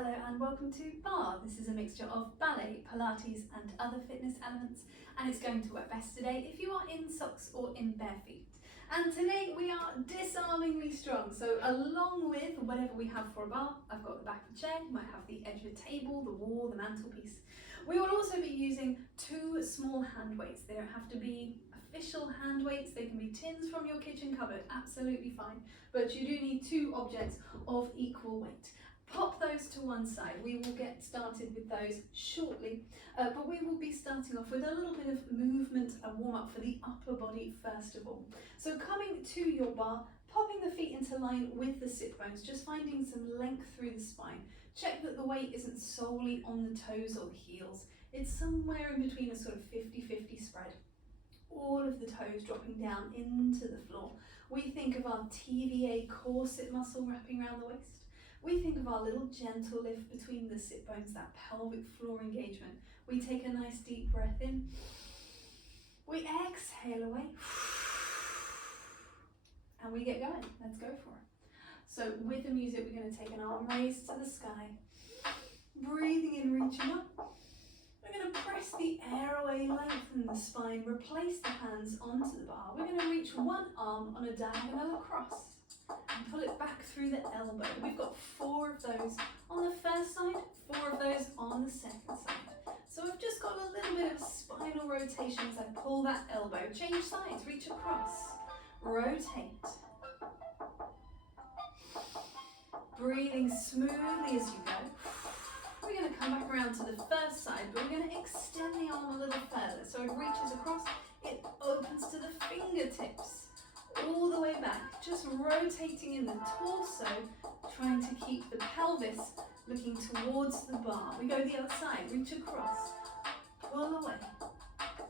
Hello and welcome to Barre. This is a mixture of ballet, Pilates and other fitness elements, and it's going to work best today if you are in socks or in bare feet. And today we are disarmingly strong, so along with whatever we have for a bar, I've got the back of the chair, you might have the edge of the table, the wall, the mantelpiece. We will also be using two small hand weights. They don't have to be official hand weights, they can be tins from your kitchen cupboard, absolutely fine, but you do need two objects of equal weight. Pop those to one side. We will get started with those shortly, but we will be starting off with a little bit of movement and warm up for the upper body first of all. So coming to your bar, popping the feet into line with the sit bones, just finding some length through the spine. Check that the weight isn't solely on the toes or the heels. It's somewhere in between a sort of 50-50 spread. All of the toes dropping down into the floor. We think of our TVA corset muscle wrapping around the waist. We think of our little gentle lift between the sit bones, that pelvic floor engagement. We take a nice deep breath in. We exhale away. And we get going. Let's go for it. So with the music, we're going to take an arm raised to the sky. Breathing in, reaching up. We're going to press the air away, lengthen the spine, replace the hands onto the bar. We're going to reach one arm on a diagonal across. And pull it back through the elbow. We've got 4 of those on the first side, 4 of those on the second side. So I've just got a little bit of spinal rotation as I pull that elbow. Change sides, reach across, rotate. Breathing smoothly as you go. We're going to come back around to the first side, but we're going to extend the arm a little further. So it reaches across, it opens to the fingertips. All the way back, just rotating in the torso, trying to keep the pelvis looking towards the bar. We go the other side, reach across, pull away,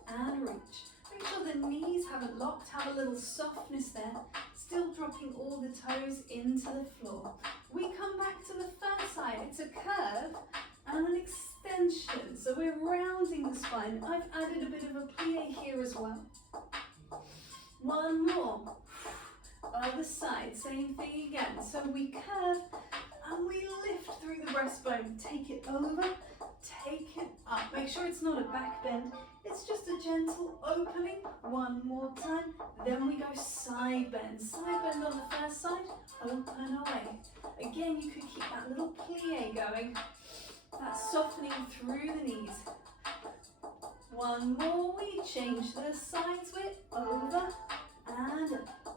and reach. Make sure the knees haven't locked, have a little softness there, still dropping all the toes into the floor. We come back to the first side, it's a curve and an extension, so we're rounding the spine. I've added a bit of a plie here as well. One more, other side, same thing again. So we curve and we lift through the breastbone. Take it over, take it up. Make sure it's not a back bend, it's just a gentle opening. One more time, then we go side bend. Side bend on the first side, open away. Again, you could keep that little plie going, that softening through the knees. One more, we change the sides, we're over and up.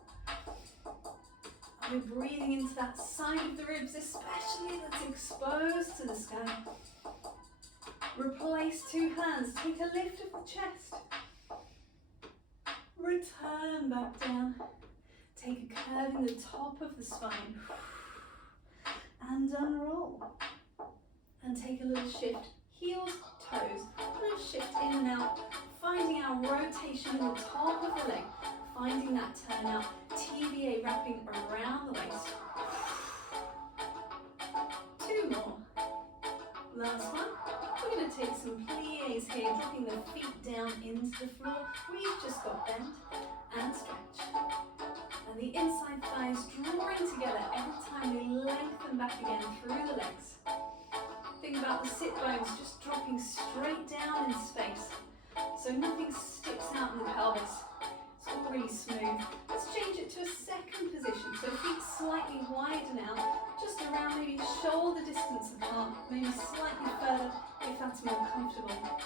We're breathing into that side of the ribs, especially that's exposed to the sky. Replace 2 hands, take a lift of the chest. Return back down. Take a curve in the top of the spine. And unroll. And take a little shift. Heels, toes, a little shift in and out, finding our rotation in the top of the leg, finding that turn out, TVA wrapping around the waist. 2 more. Last one. We're going to take some plies here, dropping the feet down into the floor. We've just got bend and stretch. And the inside thighs drawing together every time we lengthen back again through the legs. Think about the sit bones just dropping straight down in space, so nothing sticks out in the pelvis. It's all really smooth. Let's change it to a second position, so feet slightly wider now, just around maybe shoulder distance apart, maybe slightly further if that's more comfortable.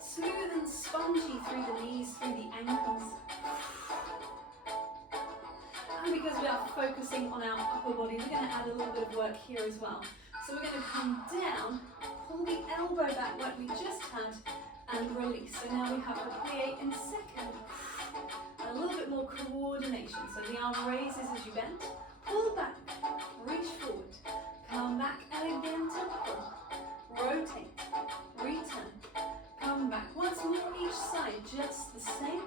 Smooth and spongy through the knees, through the ankles. And because we are focusing on our upper body, we're going to add a little bit of work here as well. So we're going to come down, pull the elbow back like we just had, and release. So now we have the plie in second. A little bit more coordination. So the arm raises as you bend, pull back, reach forward, come back, and again to pull. Rotate, return, come back. Once more each side, just the same.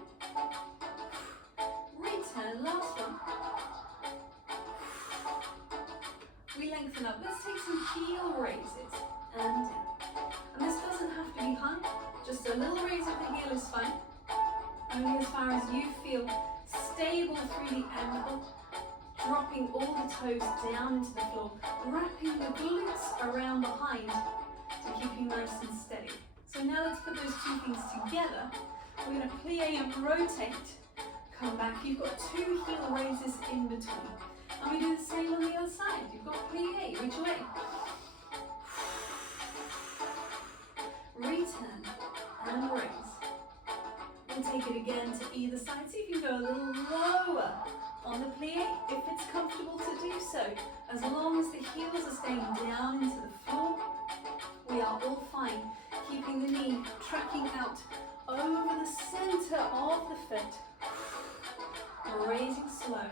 Return, last one. We lengthen up. Let's take some heel raises and down. And this doesn't have to be high, just a little raise of the heel is fine. Only as far as you feel stable through the ankle, dropping dropping all the toes down into the floor, wrapping the glutes around behind to keep you nice and steady. So now let's put those two things together. We're going to plie and rotate, come back. You've got two heel raises in between. And we do the same on the other side. You've got plie, reach away. Return and raise. We'll take it again to either side. See if you can go a little lower on the plie, if it's comfortable to do so. As long as the heels are staying down into the floor, we are all fine. Keeping the knee tracking out over the center of the foot. Raising slow.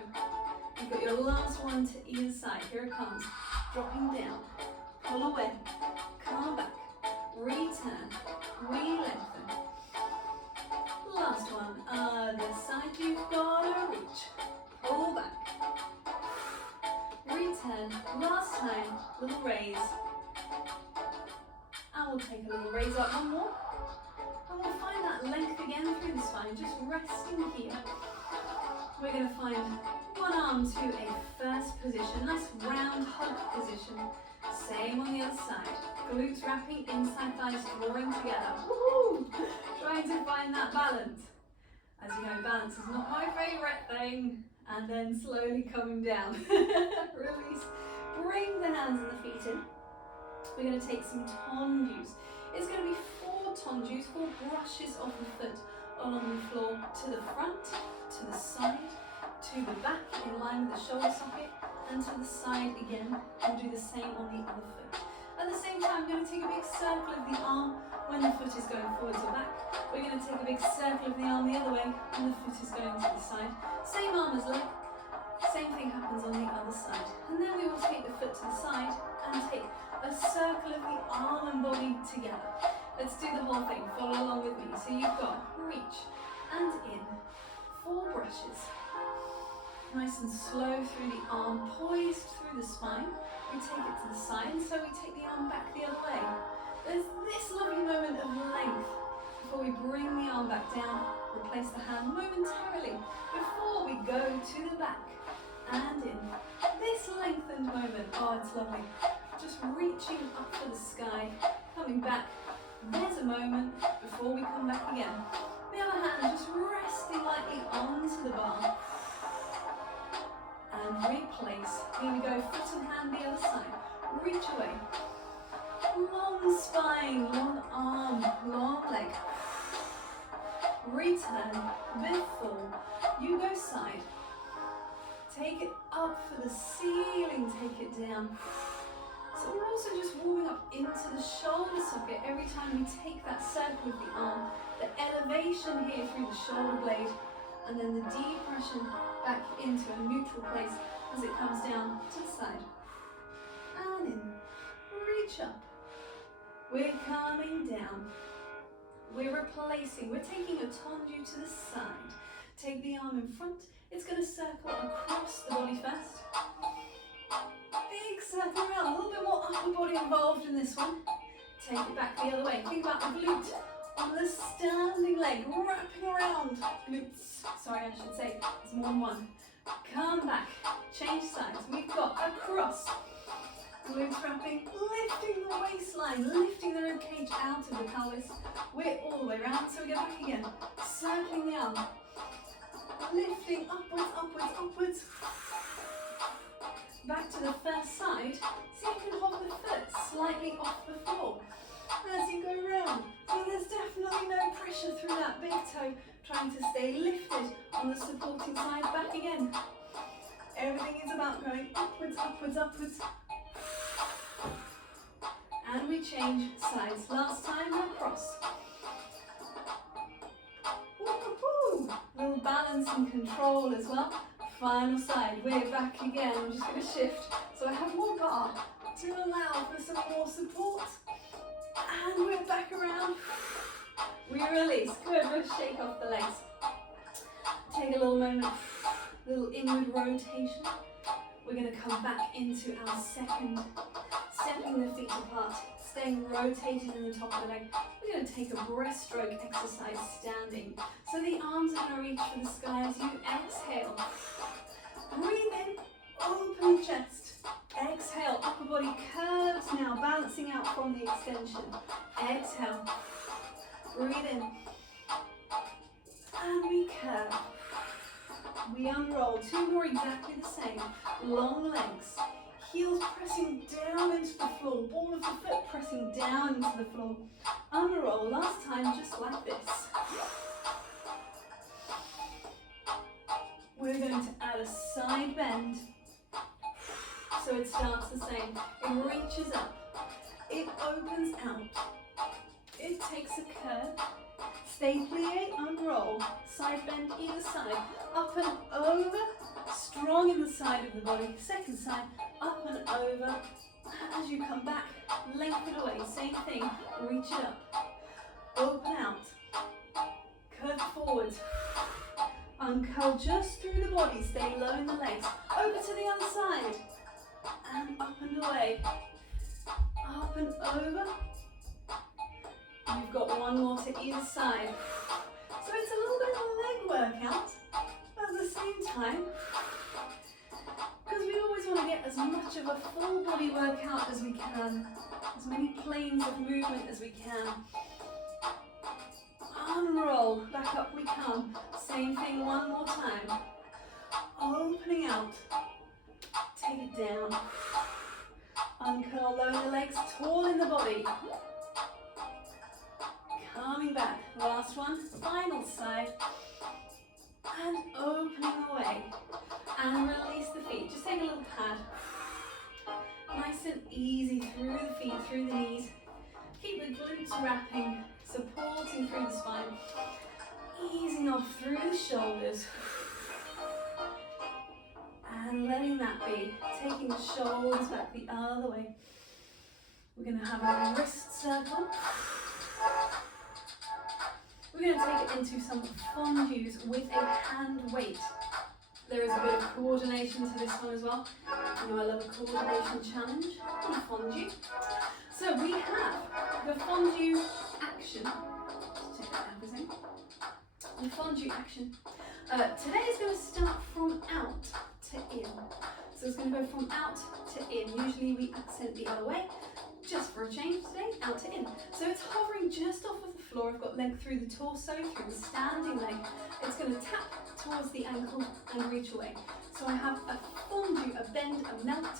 You've got your last one to either side. Here it comes. Dropping down. Pull away. Come back. Return. We lengthen. Last one. Other side. You've got to reach. Pull back. Return. Last time. Little raise. And we'll take a little raise up one more. And we'll find that length again through the spine. Just resting here. We're going to find one arm to a first position. Nice round hug position. Same on the other side. Glutes wrapping, inside thighs drawing together. Woo! Trying to find that balance. As you know, balance is not my favourite thing. And then slowly coming down. Release. Bring the hands and the feet in. We're going to take some tendus. It's going to be 4 tendus, 4 brushes of the foot along the floor to the front, to the side, to the back in line with the shoulder socket, and to the side again. We'll do the same on the other foot. At the same time, we're going to take a big circle of the arm when the foot is going forwards or back. We're going to take a big circle of the arm the other way when the foot is going to the side. Same arm as leg. Same thing happens on the other side. And then we will take the foot to the side and take a circle of the arm and body together. Let's do the whole thing. Follow along with me. So you've got reach and in. 4 brushes. Nice and slow through the arm, poised through the spine. We take it to the side, so we take the arm back the other way. There's this lovely moment of length before we bring the arm back down, replace the hand momentarily before we go to the back and in. This lengthened moment, oh, it's lovely. Just reaching up for the sky, coming back. There's a moment before we come back again. The other hand just resting lightly onto the bar. And replace. Here we go, foot and hand the other side. Reach away. Long spine, long arm, long leg. Return before you go side. Take it up for the ceiling, take it down. So we're also just warming up into the shoulder socket every time we take that circle of the arm. The elevation here through the shoulder blade, and then the depression back into a neutral place as it comes down to the side. And in. Reach up. We're coming down. We're replacing. We're taking a tendu to the side. Take the arm in front. It's going to circle across the body first. Big circle around. A little bit more upper body involved in this one. Take it back the other way. Think about the glute on the standing leg, wrapping around glutes. Sorry, I should say it's more than one. Come back, change sides. We've got a cross. Glutes wrapping, lifting the waistline, lifting the rib cage out of the pelvis. We're all the way around, so we go back again. Circling the arm, lifting upwards, upwards, upwards. Back to the first side. See if you can hold the foot slightly off the floor as you go round. So there's definitely no pressure through that big toe, trying to stay lifted on the supporting side. Back again. Everything is about going upwards, upwards, upwards. And we change sides. Last time, across. Woo-hoo-hoo. Little balance and control as well. Final side, we're back again. I'm just going to shift so I have more bar to allow for some more support. And we're back around. We release. Good, we'll shake off the legs. Take a little moment, little inward rotation. We're going to come back into our second, stepping the feet apart, staying rotated in the top of the leg. We're going to take a breaststroke exercise standing. So the arms are going to reach for the sky as you exhale. Breathe in, chest. Exhale, upper body curves now, balancing out from the extension. Exhale, breathe in, and we curve. We unroll, 2 more exactly the same. Long legs, heels pressing down into the floor, ball of the foot pressing down into the floor. Unroll, last time just like this. We're going to add a side bend. So it starts the same. It reaches up. It opens out. It takes a curve. Stay plie, unroll. Side bend either side. Up and over. Strong in the side of the body. Second side. Up and over. As you come back, lengthen away. Same thing. Reach it up. Open out. Curve forward. Uncurl just through the body. Stay low in the legs. Over to the other side. And up and away. Up and over. You've got one more to either side. So it's a little bit of a leg workout at the same time. Because we always want to get as much of a full body workout as we can. As many planes of movement as we can. Unroll, back up we come. Same thing one more time. Opening out. Take it down. Uncurl, lower the legs, tall in the body. Coming back. Last one, final side. And opening away. And release the feet. Just take a little pad. Nice and easy through the feet, through the knees. Keep the glutes wrapping, supporting through the spine. Easing off through the shoulders. And letting that be. Taking the shoulders back the other way. We're going to have a wrist circle. We're going to take it into some fondues with a hand weight. There is a bit of coordination to this one as well. You know I love a coordination challenge and a fondue. So we have the fondue action. Just take that out for a second. The fondue action. Today is going to start from out to in. So it's going to go from out to in. Usually we accent the other way. Just for a change today, out to in. So it's hovering just off of the floor. I've got length through the torso, through the standing leg. It's going to tap towards the ankle and reach away. So I have a fondue, a bend, a melt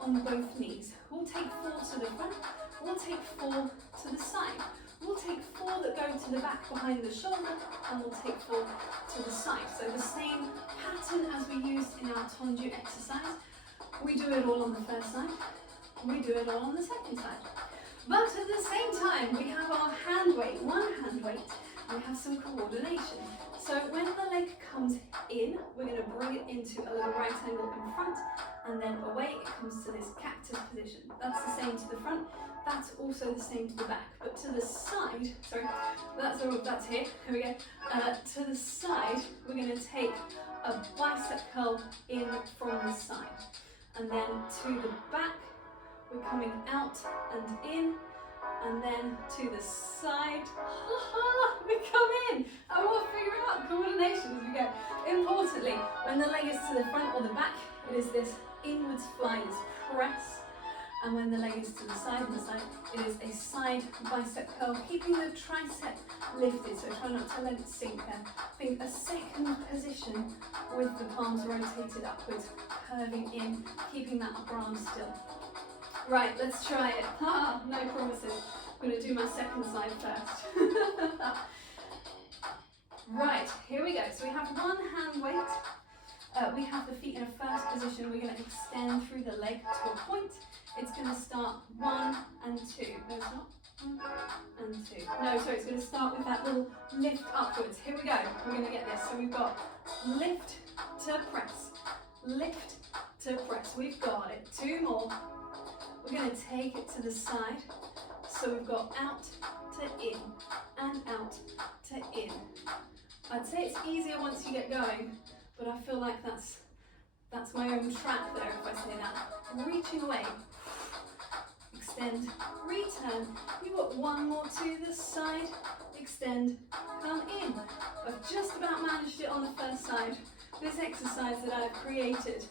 on both knees. We'll take 4 to the front. We'll take 4 to the side. We'll take 4 that go to the back behind the shoulder, and we'll take 4 to the side. So the same pattern as we used in our fondue exercise. We do it all on the first side. We do it all on the second side. But at the same time, we have our hand weight, one hand weight. We have some coordination. So when the leg comes in, we're going to bring it into a little right angle in front, and then away it comes to this cactus position. That's the same to the front. That's also the same to the back. But to the side, sorry, that's here. Here we go. To the side, we're going to take a bicep curl in from the side, and then to the back. We're coming out and in, and then to the side. We come in, and we'll figure out coordination as we go. Importantly, when the leg is to the front or the back, it is this inwards fly, this press. And when the leg is to the side, it is a side bicep curl, keeping the tricep lifted. So try not to let it sink there. Think a second position with the palms rotated upwards, curving in, keeping that upper arm still. Right, let's try it. No promises. I'm going to do my second side first. Right, here we go. So we have one hand weight. We have the feet in a first position. We're going to extend through the leg to a point. It's going to start 1 and 2. No, it's not. 1 and 2. No, sorry, it's going to start with that little lift upwards. Here we go. We're going to get this. So we've got lift to press. Lift to press. We've got it. 2 more. We're going to take it to the side. So we've got out to in and out to in. I'd say it's easier once you get going, but I feel like that's my own trap there if I say that. Reaching away. Extend, return. You've got 1 more to the side. Extend, come in. I've just about managed it on the first side. This exercise that I've created.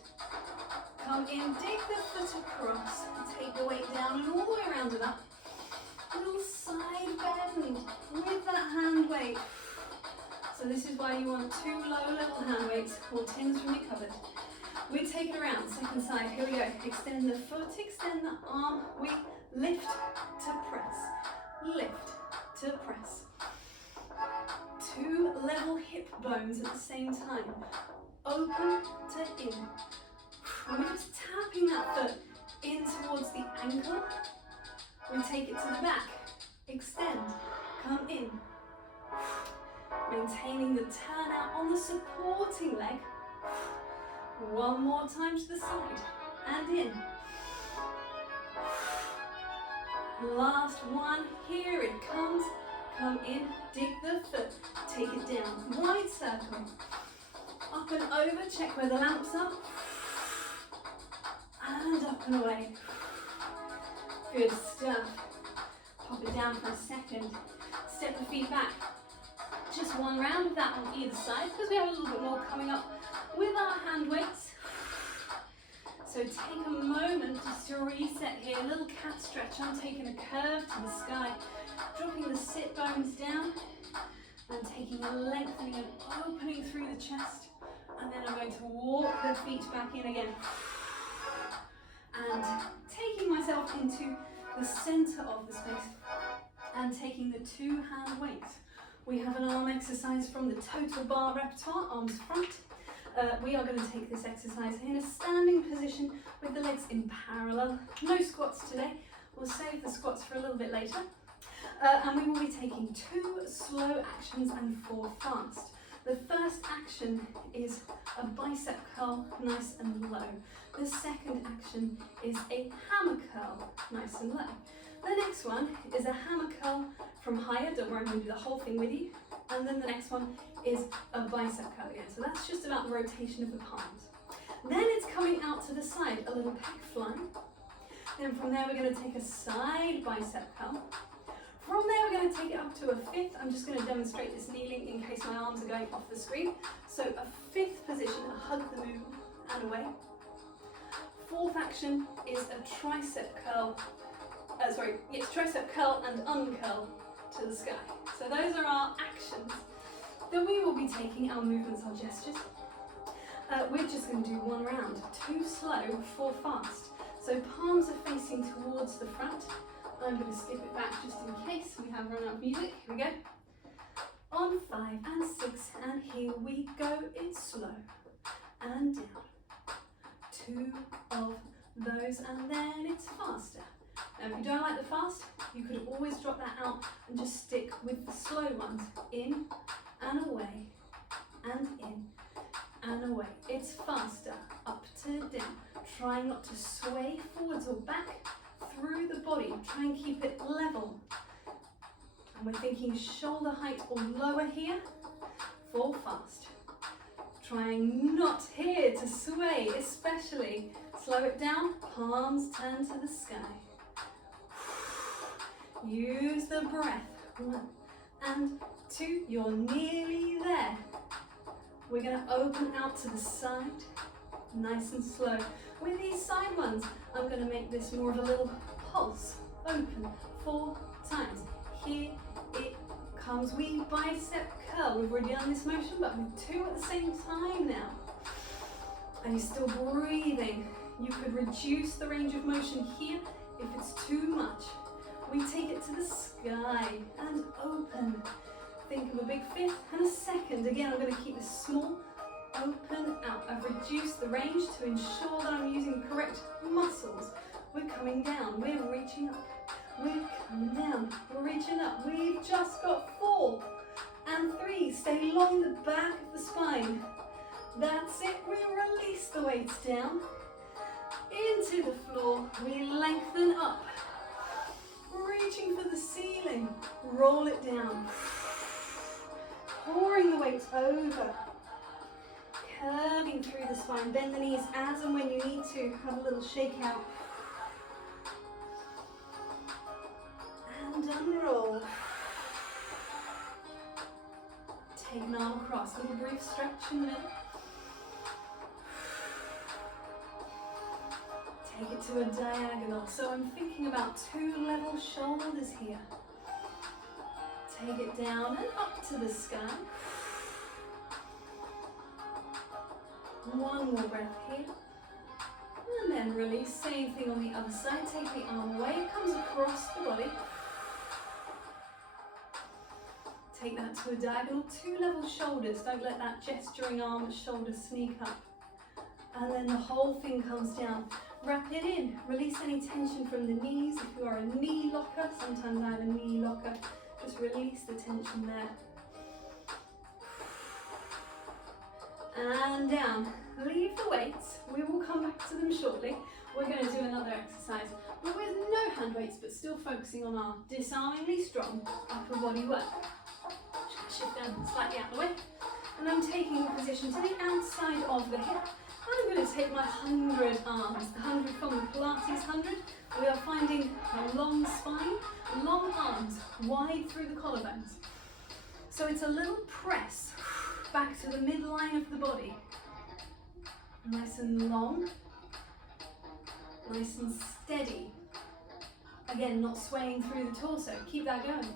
Come in, dig the foot across, take the weight down and all the way around and up. A little side bend with that hand weight. So this is why you want 2 low level hand weights or tins from your cupboard. We take it around, second side, here we go. Extend the foot, extend the arm, we lift to press, lift to press. 2 level hip bones at the same time. Open to in. And we're just tapping that foot in towards the ankle. We take it to the back, extend, come in. Maintaining the turn out on the supporting leg. One more time to the side and in. Last one, here it comes. Come in, dig the foot, take it down, wide circle. Up and over, check where the lamps are. And up and away. Good stuff. Pop it down for a second. Step the feet back. Just one round of that on either side because we have a little bit more coming up with our hand weights. So take a moment just to reset here. A little cat stretch. I'm taking a curve to the sky. Dropping the sit bones down and taking a lengthening and opening through the chest. And then I'm going to walk the feet back in again. And taking myself into the center of the space and taking the 2 hand weights. We have an arm exercise from the Total Barre repertoire, arms front. We are going to take this exercise in a standing position with the legs in parallel. No squats today. We'll save the squats for a little bit later. And we will be taking 2 slow actions and 4 fast. The first action is a bicep curl, nice and low. The second action is a hammer curl, nice and low. The next one is a hammer curl from higher, don't worry, I'm going to do the whole thing with you. And then the next one is a bicep curl again. So that's just about the rotation of the palms. Then it's coming out to the side, a little pec fly. Then from there we're going to take a side bicep curl. From there we're going to take it up to a 5th. I'm just going to demonstrate this kneeling in case my arms are going off the screen. So a 5th position, a hug the movement and away. 4th action is a tricep curl. Tricep curl and uncurl to the sky. So those are our actions that we will be taking, our movements, our gestures. We're just going to do 1 round, 2 slow, 4 fast. So palms are facing towards the front. I'm going to skip it back just in case we have run out of music. Here we go. On 5 and 6 and here we go. It's slow and down. 2 of those and then it's faster. Now if you don't like the fast, you could always drop that out and just stick with the slow ones. In and away and in and away. It's faster, up to down. Try not to sway forwards or back through the body. Try and keep it level. And we're thinking shoulder height or lower here for fast. Trying not here to sway, especially. Slow it down, palms turn to the sky. Use the breath. 1 and 2, you're nearly there. We're going to open out to the side, nice and slow. With these side ones, I'm going to make this more of a little pulse. Open 4 times. Here it comes. We bicep curl. We've already done this motion, but with 2 at the same time now. And you're still breathing. You could reduce the range of motion here if it's too much. We take it to the sky and open. Think of a big 5th and a 2nd. Again, I'm going to keep this small. Open out. I've reduced the range to ensure that I'm using the correct muscles. We're coming down. We're reaching up. We're coming down. We're reaching up. We've just got 4 and 3. Stay along the back of the spine. That's it. We release the weights down into the floor. We lengthen up. Reaching for the ceiling. Roll it down. Pouring the weights over. Curving through the spine. Bend the knees as and when you need to. Have a little shake out. And unroll. Take an arm across. A little brief stretch in the middle. Take it to a diagonal. So I'm thinking about 2 level shoulders here. Take it down and up to the sky. One more breath here. And then release. Same thing on the other side. Take the arm away. It comes across the body. Take that to a diagonal. 2 level shoulders. Don't let that gesturing arm and shoulder sneak up. And then the whole thing comes down. Wrap it in. Release any tension from the knees. If you are a knee locker, sometimes I have a knee locker. Just release the tension there. And down. Leave the weights. We will come back to them shortly. We're going to do another exercise, but with no hand weights, but still focusing on our disarmingly strong upper body work. Just shift them slightly out of the way. And I'm taking a position to the outside of the hip. I'm going to take my 100 arms, 100 from the Pilates 100. We are finding a long spine, long arms, wide through the collarbones. So it's a little press back to the midline of the body. Nice and long, nice and steady. Again, not swaying through the torso. Keep that going.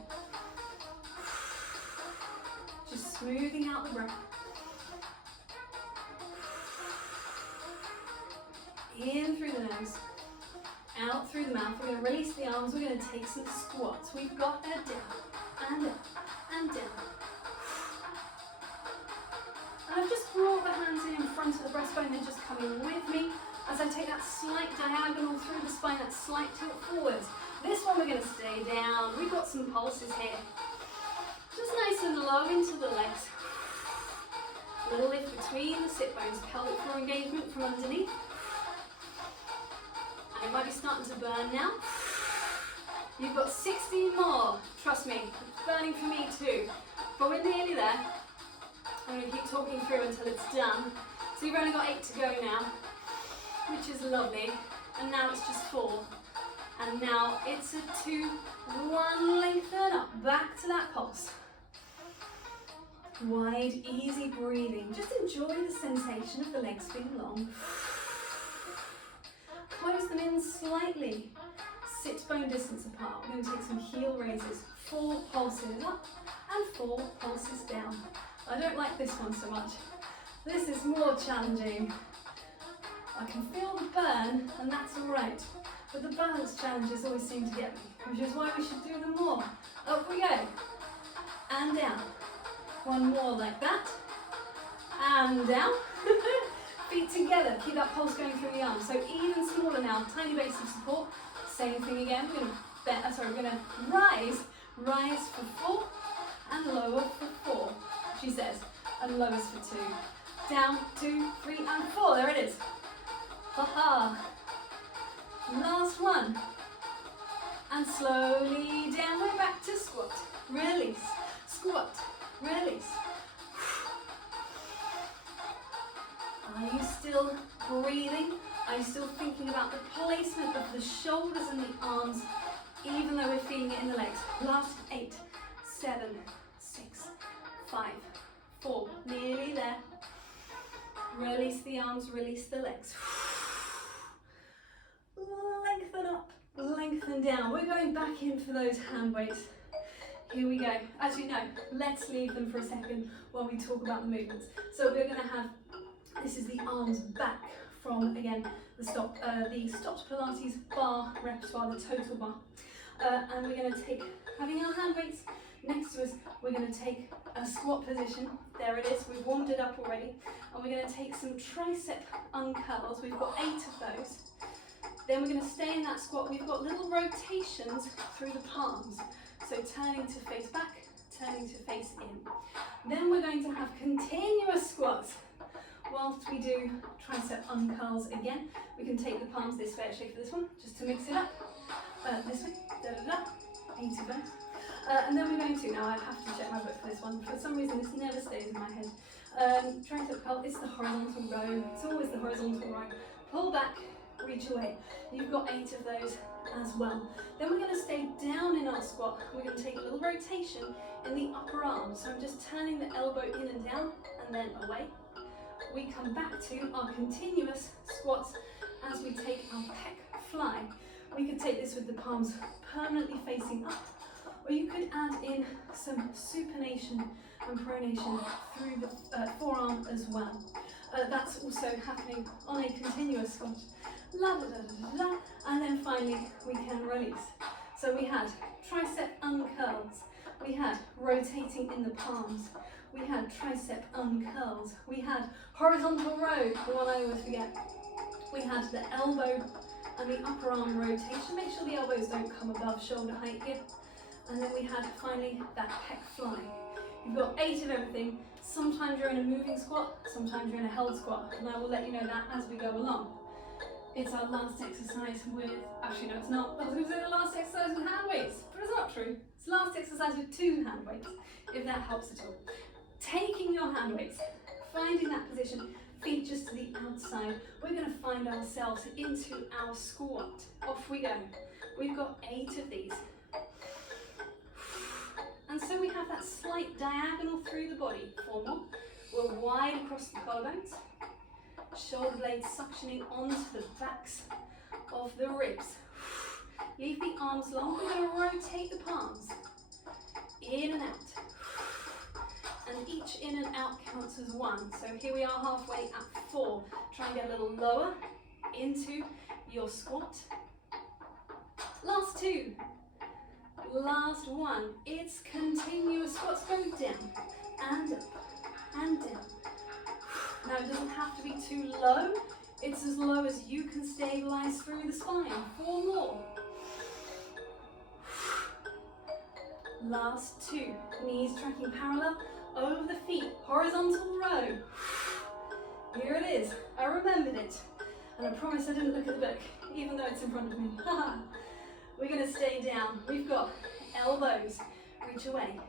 Just smoothing out the breath. In through the nose, out through the mouth. We're going to release the arms. We're going to take some squats. We've got a down and up and down. And I've just brought the hands in front of the breastbone. They're just coming with me as I take that slight diagonal through the spine, that slight tilt forwards. This one we're going to stay down. We've got some pulses here. Just nice and low into the legs. Little lift between the sit bones, pelvic floor engagement from underneath. And it might be starting to burn now. You've got 16 more, trust me, it's burning for me too. But we're nearly there. I'm going to keep talking through until it's done. So you've only got 8 to go now, which is lovely. And now it's just 4. And now it's a 2, 1, lengthen up, back to that pulse. Wide, easy breathing. Just enjoy the sensation of the legs being long. Close them in slightly. Sit bone distance apart. We're going to take some heel raises. 4 pulses up and 4 pulses down. I don't like this one so much. This is more challenging. I can feel the burn and that's alright. But the balance challenges always seem to get me, which is why we should do them more. Up we go. And down. One more like that. And down. Feet together. Keep that pulse going through the arms. So even smaller now. Tiny base of support. Same thing again. We're going to rise. Rise for 4 and lower for 4. She says. And lowers for 2. Down, 2, 3 and 4. There it is. Ha-ha. Last one. And slowly down. We're back to squat. Release. Squat. Release. Are you still breathing? Are you still thinking about the placement of the shoulders and the arms, even though we're feeling it in the legs? Last 8, 7, 6, 5, 4. Nearly there. Release the arms, release the legs. Lengthen up, lengthen down. We're going back in for those hand weights. Here we go. Actually, no, let's leave them for a second while we talk about the movements. So we're going to have, this is the arms back from, again, the STOTT Pilates bar repertoire, the Total Barre. And we're going to take, having our hand weights next to us, we're going to take a squat position. There it is, we've warmed it up already. And we're going to take some tricep uncurls. We've got 8 of those. Then we're going to stay in that squat. We've got little rotations through the palms. So turning to face back, turning to face in. Then we're going to have continuous squats. Whilst we do tricep uncurls again, we can take the palms this way actually for this one, just to mix it up. This way, da-da-da, 8 of those. And then we're going to, now I have to check my book for this one, for some reason this never stays in my head. Tricep curl, it's the horizontal row, it's always the horizontal row. Pull back, reach away. You've got 8 of those as well. Then we're going to stay down in our squat. We're going to take a little rotation in the upper arm. So I'm just turning the elbow in and down and then away. We come back to our continuous squats as we we take our pec fly. We could take this with the palms permanently facing up, or you could add in some supination and pronation through the forearm as well. That's also happening on a continuous squat. La da da da da da, and then finally we can release. So we had tricep uncurls, we had rotating in the palms, we had tricep uncurls, we had horizontal row, the one I always forget. We had the elbow and the upper arm rotation. Make sure the elbows don't come above shoulder height here. And then we had finally that pec fly. You've got 8 of everything. Sometimes you're in a moving squat, sometimes you're in a held squat, and I will let you know that as we go along. It's our last exercise with, actually no it's not, I was going to say the last exercise with hand weights, but it's not true. It's the last exercise with 2 hand weights, if that helps at all. Taking your hand weights, finding that position, feet just to the outside, we're going to find ourselves into our squat. Off we go. We've got 8 of these. And so we have that slight diagonal through the body. 4 more. We're wide across the collarbones. Shoulder blades suctioning onto the backs of the ribs. Leave the arms long. We're going to rotate the palms. In and out. And each in and out counts as 1. So here we are halfway at 4. Try and get a little lower into your squat. Last 2. Last 1. It's continuous squats. Go down and up and down. Now it doesn't have to be too low. It's as low as you can stabilize through the spine. 4 more. Last 2. Knees tracking parallel over the feet. Horizontal row. Here it is. I remembered it. And I promise I didn't look at the book, even though it's in front of me. We're going to stay down. We've got elbows. Reach away.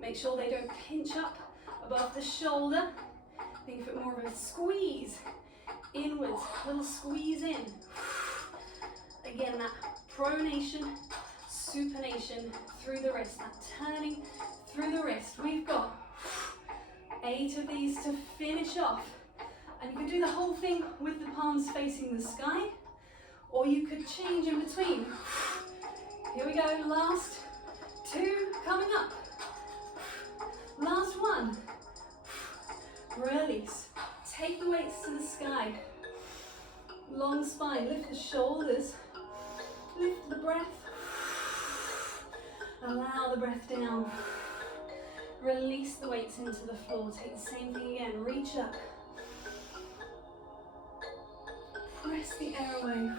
Make sure they don't pinch up above the shoulder. Think of it more of a squeeze inwards, little squeeze in. Again, that pronation, supination through the wrist, that turning through the wrist. We've got 8 of these to finish off. And you can do the whole thing with the palms facing the sky, or you could change in between. Here we go, last 2 coming up. Last 1. Release. Take the weights to the sky. Long spine, lift the shoulders. Lift the breath. Allow the breath down. Release the weights into the floor. Take the same thing again. Reach up. Press the air away.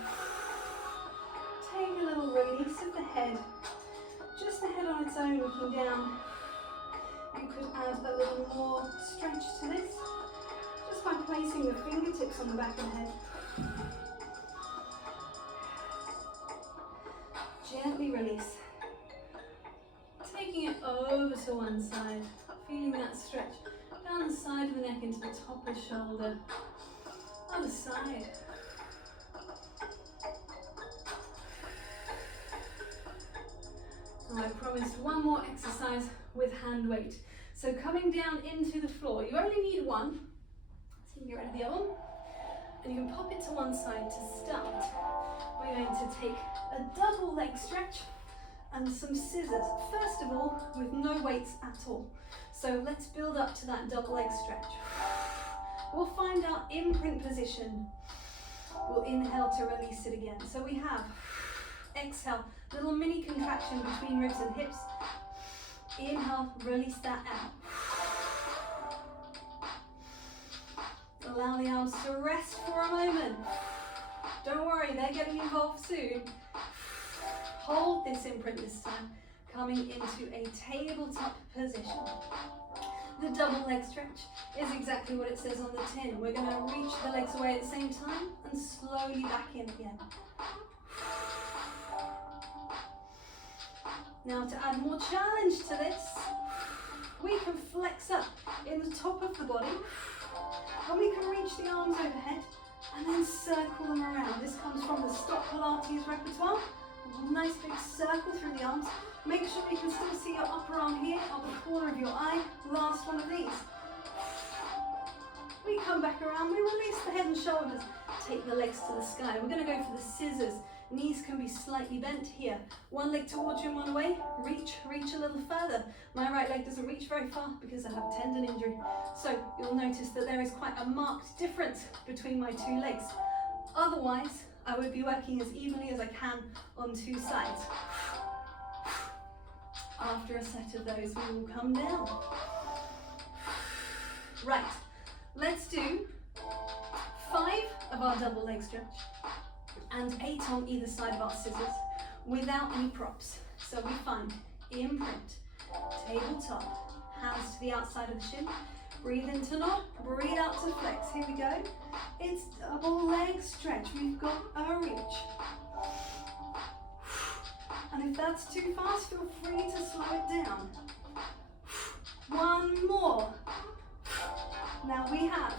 Take a little release of the head. Just the head on its own, looking down. You could add a little more stretch to this, just by placing the fingertips on the back of the head. Gently release. Taking it over to one side, feeling that stretch down the side of the neck into the top of the shoulder. Other side. I promised 1 more exercise with hand weight. So coming down into the floor, you only need 1. So you can get rid of the other one. And you can pop it to one side to start. We're going to take a double leg stretch and some scissors. First of all, with no weights at all. So let's build up to that double leg stretch. We'll find our imprint position. We'll inhale to release it again. So we have exhale, little mini contraction between ribs and hips. Inhale, release that out. Allow the arms to rest for a moment. Don't worry, they're getting involved soon. Hold this imprint this time, coming into a tabletop position. The double leg stretch is exactly what it says on the tin. We're going to reach the legs away at the same time and slowly back in again. Now to add more challenge to this, we can flex up in the top of the body and we can reach the arms overhead and then circle them around. This comes from the STOTT Pilates repertoire. Nice big circle through the arms. Make sure you can still see your upper arm here on the corner of your eye. Last one of these. We come back around, we release the head and shoulders. take the legs to the sky. We're going to go for the scissors. Knees can be slightly bent here. One leg towards you and one away. Reach a little further. My right leg doesn't reach very far because I have a tendon injury. So you'll notice that there is quite a marked difference between my two legs. Otherwise, I would be working as evenly as I can on two sides. After a set of those, we will come down. Right, let's do 5 of our double leg stretch and 8 on either side of our scissors without any props. So we find imprint, tabletop, hands to the outside of the shin, breathe in to nod, breathe out to flex. Here we go. It's double leg stretch. We've got a reach. And if that's too fast, feel free to slow it down. One more. Now we have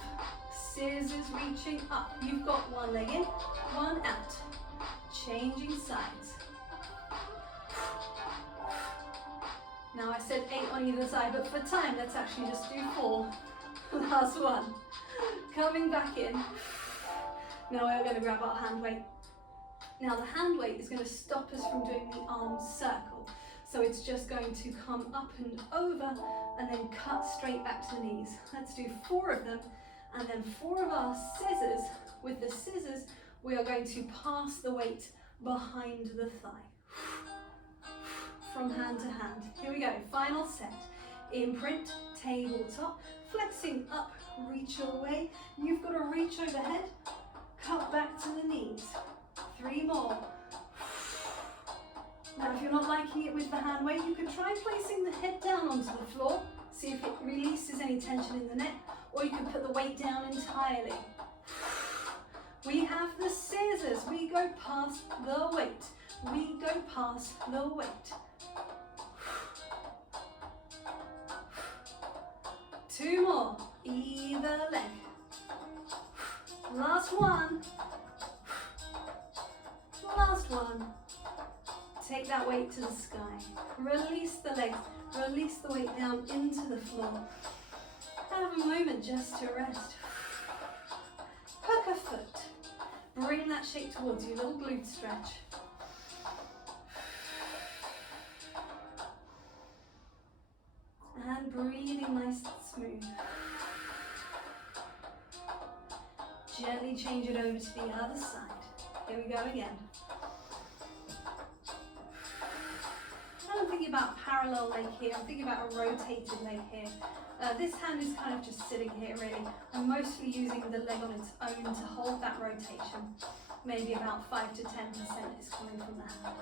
scissors reaching up. You've got one leg in, one out. Changing sides. Now I said 8 on either side, but for time, let's actually just do 4. Last one. Coming back in. Now we're going to grab our hand weight. Now the hand weight is going to stop us from doing the arm circle. So it's just going to come up and over and then cut straight back to the knees. Let's do 4 of them, and then 4 of our scissors. With the scissors, we are going to pass the weight behind the thigh. From hand to hand. Here we go, final set. Imprint, tabletop, flexing up, reach away. You've got to reach overhead, cut back to the knees. 3 more. Now if you're not liking it with the hand weight, you can try placing the head down onto the floor, see if it releases any tension in the neck, or you can put the weight down entirely. We have the scissors, we go past the weight. We go past the weight. 2 more, either leg. Last one. Last one. Take that weight to the sky. Release the legs, release the weight down into the floor. Have a moment just to rest. Hook a foot. Bring that shape towards you, little glute stretch. And breathing nice and smooth. Gently change it over to the other side. Here we go again. I'm thinking about parallel leg here. I'm thinking about a rotated leg here. This hand is kind of just sitting here really. I'm mostly using the leg on its own to hold that rotation. Maybe about 5 to 10% is coming from the hand.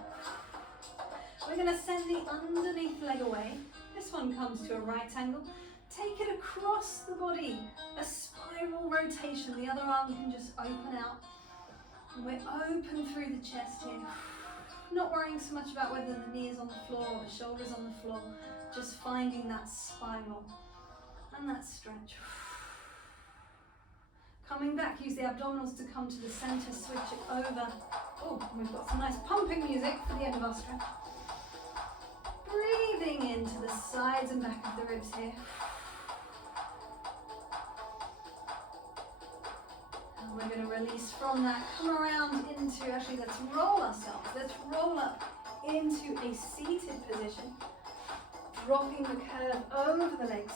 We're going to send the underneath leg away. This one comes to a right angle. Take it across the body. A spiral rotation. The other arm can just open out. And we're open through the chest here. Not worrying so much about whether the knee is on the floor or the shoulder is on the floor. Just finding that spiral and that stretch. Coming back, use the abdominals to come to the center, switch it over. Oh, we've got some nice pumping music for the end of our stretch. Breathing into the sides and back of the ribs here. And we're going to release from that, come around into, actually let's roll ourselves. Let's roll up into a seated position. Dropping the curve over the legs.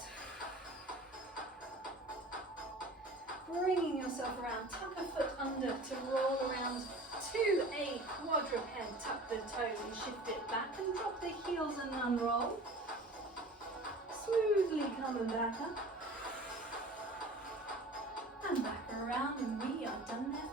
Bringing yourself around, tuck a foot under to roll around to a quadruped. Tuck the toes and shift it back and drop the heels and unroll. Smoothly coming back up. And back around, and we are done there